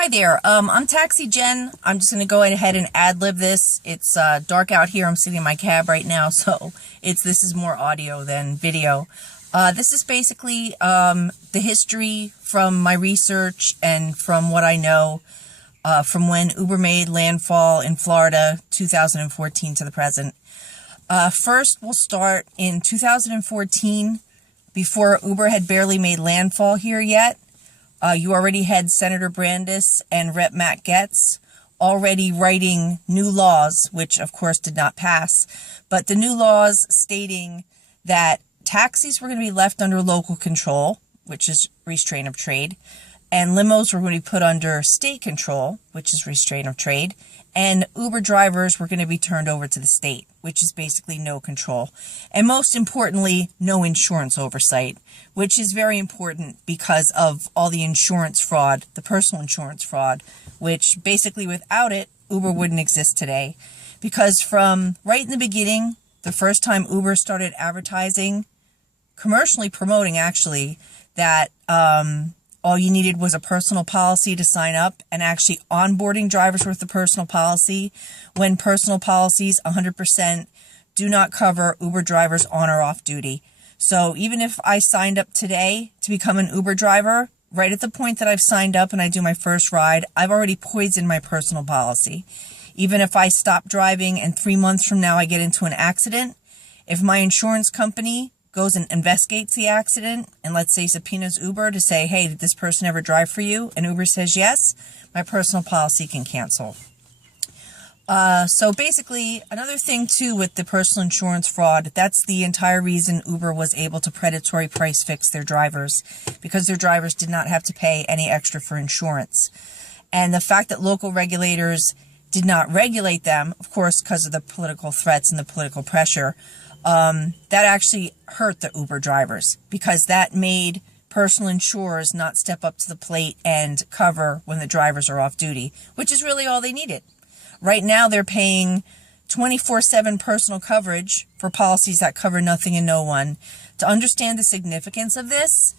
Hi there, I'm Taxi Jen. I'm just going to go ahead and ad-lib this. It's dark out here. I'm sitting in my cab right now, so this is more audio than video. This is basically the history from my research and from what I know from when Uber made landfall in Florida, 2014 to the present. First, we'll start in 2014, before Uber had barely made landfall here yet. You already had Senator Brandis and Rep. Matt Gaetz already writing new laws, which of course did not pass, but the new laws stating that taxis were going to be left under local control, which is restraint of trade, and limos were going to be put under state control, which is restraint of trade, and Uber drivers were going to be turned over to the state, which is basically no control. And most importantly, no insurance oversight, which is very important because of all the insurance fraud, the personal insurance fraud, which basically without it, Uber wouldn't exist today. Because from right in the beginning, the first time Uber started advertising, commercially promoting actually, that all you needed was a personal policy to sign up, and actually onboarding drivers with the personal policy, when personal policies 100% do not cover Uber drivers on or off duty. So even if I signed up today to become an Uber driver, right at the point that I've signed up and I do my first ride, I've already poisoned my personal policy. Even if I stop driving and 3 months from now I get into an accident, if my insurance company goes and investigates the accident and let's say subpoenas Uber to say, hey, did this person ever drive for you? And Uber says yes, my personal policy can cancel. So basically, another thing too with the personal insurance fraud, that's the entire reason Uber was able to predatory price fix their drivers, because their drivers did not have to pay any extra for insurance. And the fact that local regulators did not regulate them, of course, because of the political threats and the political pressure, that actually hurt the Uber drivers, because that made personal insurers not step up to the plate and cover when the drivers are off duty, which is really all they needed. Right now, they're paying 24/7 personal coverage for policies that cover nothing and no one. To understand the significance of this,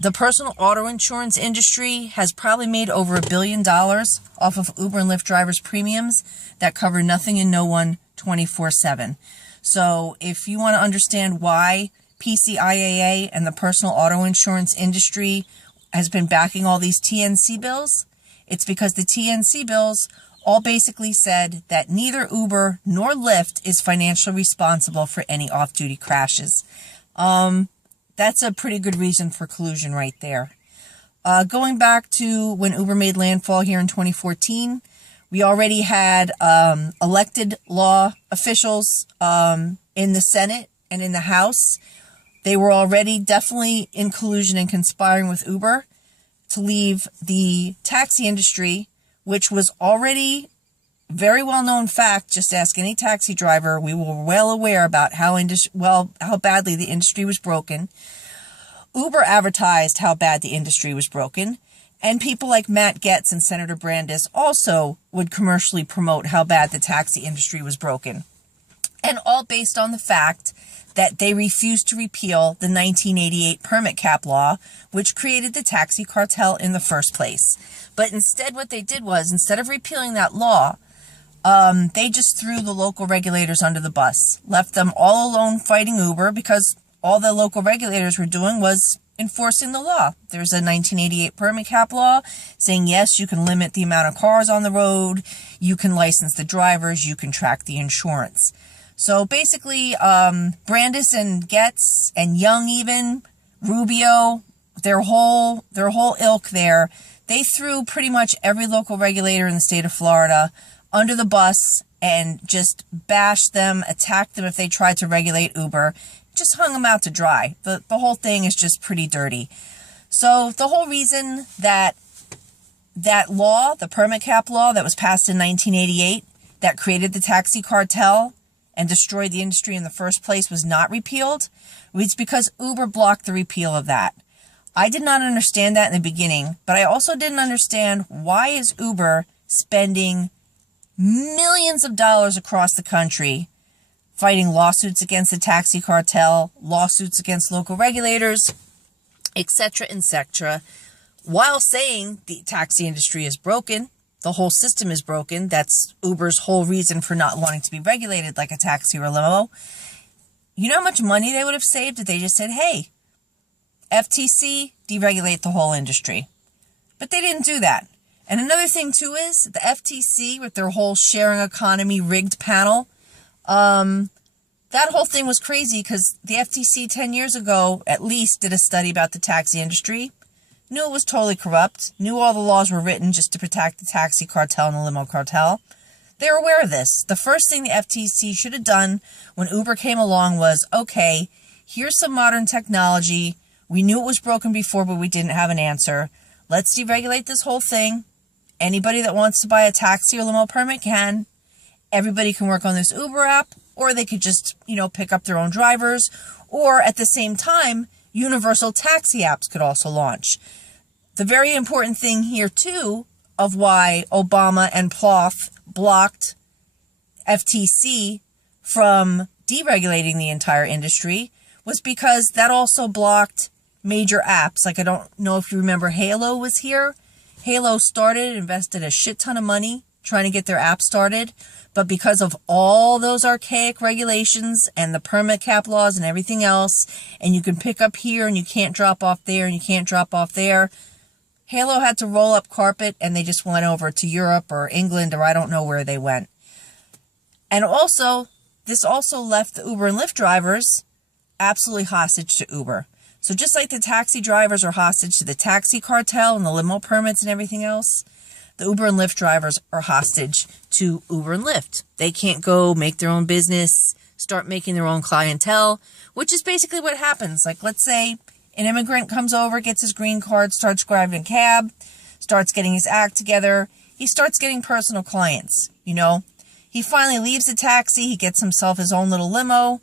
the personal auto insurance industry has probably made over $1 billion off of Uber and Lyft drivers' premiums that cover nothing and no one 24/7. So if you want to understand why PCIAA and the personal auto insurance industry has been backing all these TNC bills, it's because the TNC bills all basically said that neither Uber nor Lyft is financially responsible for any off-duty crashes. That's a pretty good reason for collusion right there. Going back to when Uber made landfall here in 2014, we already had elected law officials in the Senate and in the House. They were already definitely in collusion and conspiring with Uber to leave the taxi industry, which was already very well-known fact. Just ask any taxi driver. We were well aware about how badly the industry was broken. Uber advertised how bad the industry was broken. And people like Matt Gaetz and Senator Brandis also would commercially promote how bad the taxi industry was broken. And all based on the fact that they refused to repeal the 1988 permit cap law, which created the taxi cartel in the first place. But instead, what they did was, instead of repealing that law, they just threw the local regulators under the bus, left them all alone fighting Uber, because all the local regulators were doing was enforcing the law. There's a 1988 permit cap law saying, yes, you can limit the amount of cars on the road, you can license the drivers, you can track the insurance. So basically, Brandis and Gaetz and Young, even Rubio, their whole ilk there, they threw pretty much every local regulator in the state of Florida under the bus and just bashed them, attacked them if they tried to regulate Uber, just hung them out to dry. The whole thing is just pretty dirty. So the whole reason that law, the permit cap law that was passed in 1988, that created the taxi cartel and destroyed the industry in the first place, was not repealed, was because Uber blocked the repeal of that. I did not understand that in the beginning, but I also didn't understand, why is Uber spending millions of dollars across the country fighting lawsuits against the taxi cartel, lawsuits against local regulators, etc., etc., while saying the taxi industry is broken, the whole system is broken. That's Uber's whole reason for not wanting to be regulated like a taxi or a limo. You know how much money they would have saved if they just said, hey, FTC, deregulate the whole industry. But they didn't do that. And another thing too is the FTC with their whole sharing economy rigged panel, that whole thing was crazy because the FTC 10 years ago at least did a study about the taxi industry, knew it was totally corrupt, knew all the laws were written just to protect the taxi cartel and the limo cartel. They were aware of this. The first thing the FTC should have done when Uber came along was, okay, here's some modern technology. We knew it was broken before, but we didn't have an answer. Let's deregulate this whole thing. Anybody that wants to buy a taxi or limo permit can. Everybody can work on this Uber app, or they could just, pick up their own drivers. Or at the same time, universal taxi apps could also launch. The very important thing here, too, of why Obama and Plouffe blocked FTC from deregulating the entire industry was because that also blocked major apps. Like, I don't know if you remember, Halo was here. Halo started, invested a shit ton of money trying to get their app started. But because of all those archaic regulations and the permit cap laws and everything else, and you can pick up here and you can't drop off there and you can't drop off there, Halo had to roll up carpet and they just went over to Europe or England or I don't know where they went. And also, this also left the Uber and Lyft drivers absolutely hostage to Uber. So just like the taxi drivers are hostage to the taxi cartel and the limo permits and everything else, the Uber and Lyft drivers are hostage to Uber and Lyft. They can't go make their own business, start making their own clientele, which is basically what happens. Like, let's say an immigrant comes over, gets his green card, starts driving a cab, starts getting his act together. He starts getting personal clients, He finally leaves the taxi. He gets himself his own little limo.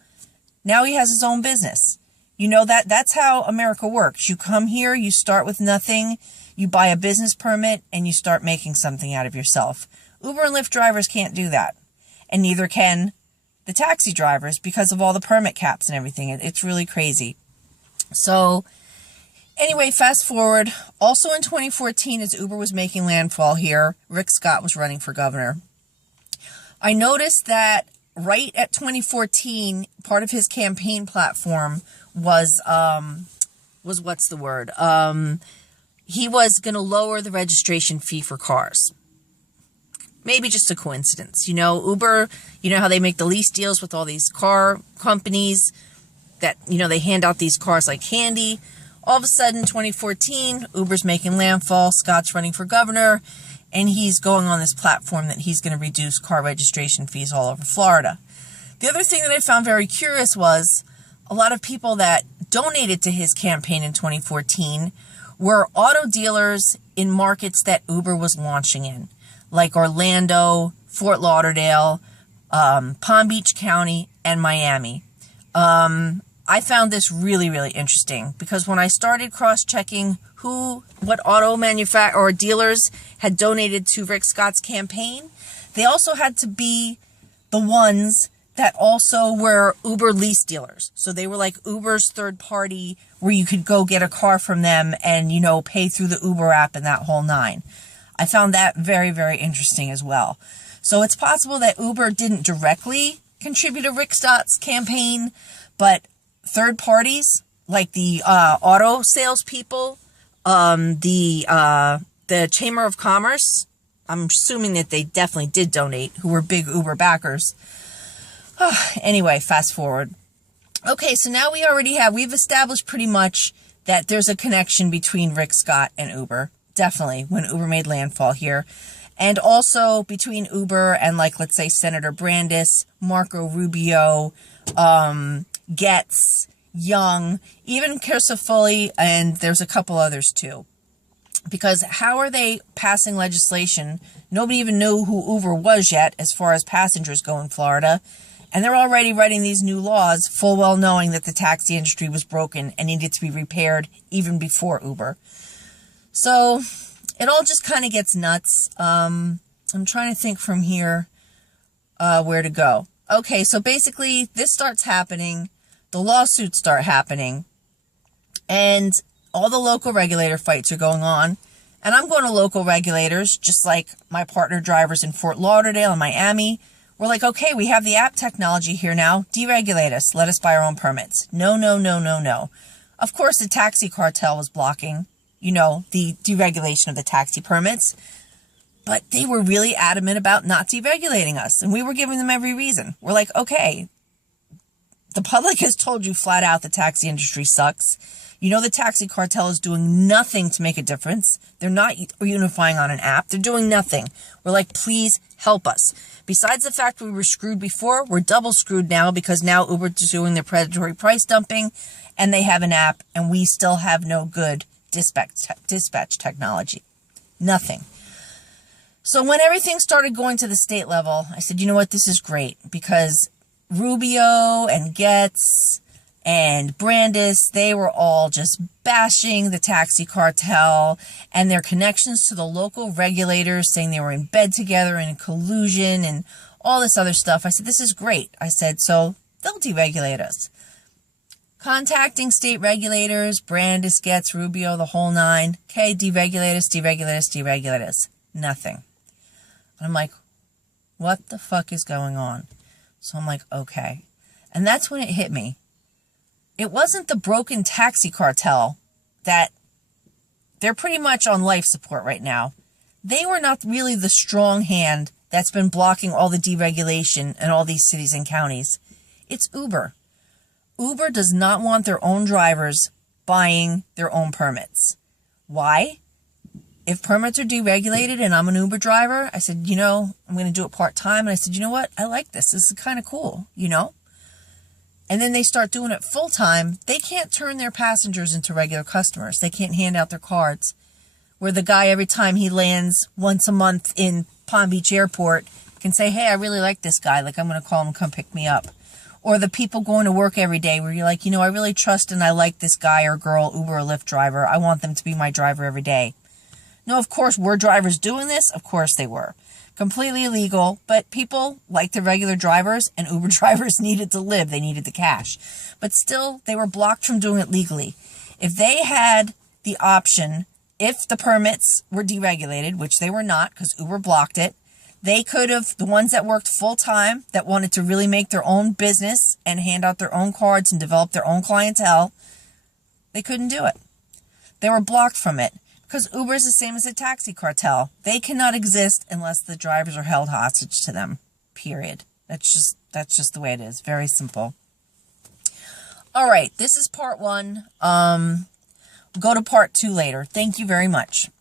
Now he has his own business. That's how America works. You come here, you start with nothing, you buy a business permit, and you start making something out of yourself. Uber and Lyft drivers can't do that. And neither can the taxi drivers because of all the permit caps and everything. It's really crazy. So, anyway, fast forward. Also in 2014, as Uber was making landfall here, Rick Scott was running for governor. I noticed that right at 2014, part of his campaign platform was what's the word? He was going to lower the registration fee for cars. Maybe just a coincidence. Uber, how they make the lease deals with all these car companies that, they hand out these cars like candy. All of a sudden, 2014, Uber's making landfall, Scott's running for governor, and he's going on this platform that he's going to reduce car registration fees all over Florida. The other thing that I found very curious was a lot of people that donated to his campaign in 2014 were auto dealers in markets that Uber was launching in, like Orlando, Fort Lauderdale, Palm Beach County, and Miami. I found this really, really interesting because when I started cross-checking what auto or dealers had donated to Rick Scott's campaign, they also had to be the ones that also were Uber lease dealers. So they were like Uber's third party where you could go get a car from them and, pay through the Uber app and that whole nine. I found that very, very interesting as well. So it's possible that Uber didn't directly contribute to Rick Scott's campaign, but third parties like the auto salespeople, the Chamber of Commerce, I'm assuming that they definitely did donate, who were big Uber backers. Anyway, fast forward. Okay, so now we've established pretty much that there's a connection between Rick Scott and Uber. Definitely, when Uber made landfall here. And also between Uber and, let's say, Senator Brandis, Marco Rubio, Getz, Young, even Kirsafulli, and there's a couple others too. Because how are they passing legislation? Nobody even knew who Uber was yet as far as passengers go in Florida. And they're already writing these new laws full well knowing that the taxi industry was broken and needed to be repaired even before Uber. So it all just kind of gets nuts. I'm trying to think from here where to go. Okay, so basically this starts happening. The lawsuits start happening. And all the local regulator fights are going on. And I'm going to local regulators, just like my partner drivers in Fort Lauderdale and Miami. We're like, okay, we have the app technology here now. Deregulate us. Let us buy our own permits. No, no, no, no, no. Of course, the taxi cartel was blocking, the deregulation of the taxi permits. But they were really adamant about not deregulating us. And we were giving them every reason. We're like, okay, the public has told you flat out the taxi industry sucks. The taxi cartel is doing nothing to make a difference. They're not unifying on an app. They're doing nothing. We're like, please help us. Besides the fact we were screwed before, we're double screwed now because now Uber's doing their predatory price dumping and they have an app and we still have no good dispatch technology. Nothing. So when everything started going to the state level, I said, you know what, this is great because Rubio and Getz and Brandis, they were all just bashing the taxi cartel and their connections to the local regulators, saying they were in bed together and in collusion and all this other stuff. I said, this is great. I said, so they'll deregulate us. Contacting state regulators, Brandis, Getz, Rubio, the whole nine. Okay, deregulate us, deregulate us, deregulate us. Nothing. And I'm like, what the fuck is going on? So I'm like, okay. And that's when it hit me. It wasn't the broken taxi cartel that they're pretty much on life support right now. They were not really the strong hand that's been blocking all the deregulation in all these cities and counties. It's Uber. Uber does not want their own drivers buying their own permits. Why? If permits are deregulated and I'm an Uber driver, I said, I'm going to do it part-time. And I said, you know what? I like this. This is kind of cool, And then they start doing it full-time. They can't turn their passengers into regular customers. They can't hand out their cards. Where the guy, every time he lands once a month in Palm Beach Airport, can say, hey, I really like this guy. Like, I'm going to call him, come pick me up. Or the people going to work every day where you're like, I really trust and I like this guy or girl, Uber or Lyft driver. I want them to be my driver every day. No, of course, were drivers doing this? Of course they were. Completely illegal, but people, like the regular drivers and Uber drivers, needed to live. They needed the cash. But still, they were blocked from doing it legally. If they had the option, if the permits were deregulated, which they were not because Uber blocked it, they could have, the ones that worked full-time, that wanted to really make their own business and hand out their own cards and develop their own clientele, they couldn't do it. They were blocked from it. Because Uber is the same as a taxi cartel. They cannot exist unless the drivers are held hostage to them. Period. That's just the way it is. Very simple. All right. This is part one. We'll go to part two later. Thank you very much.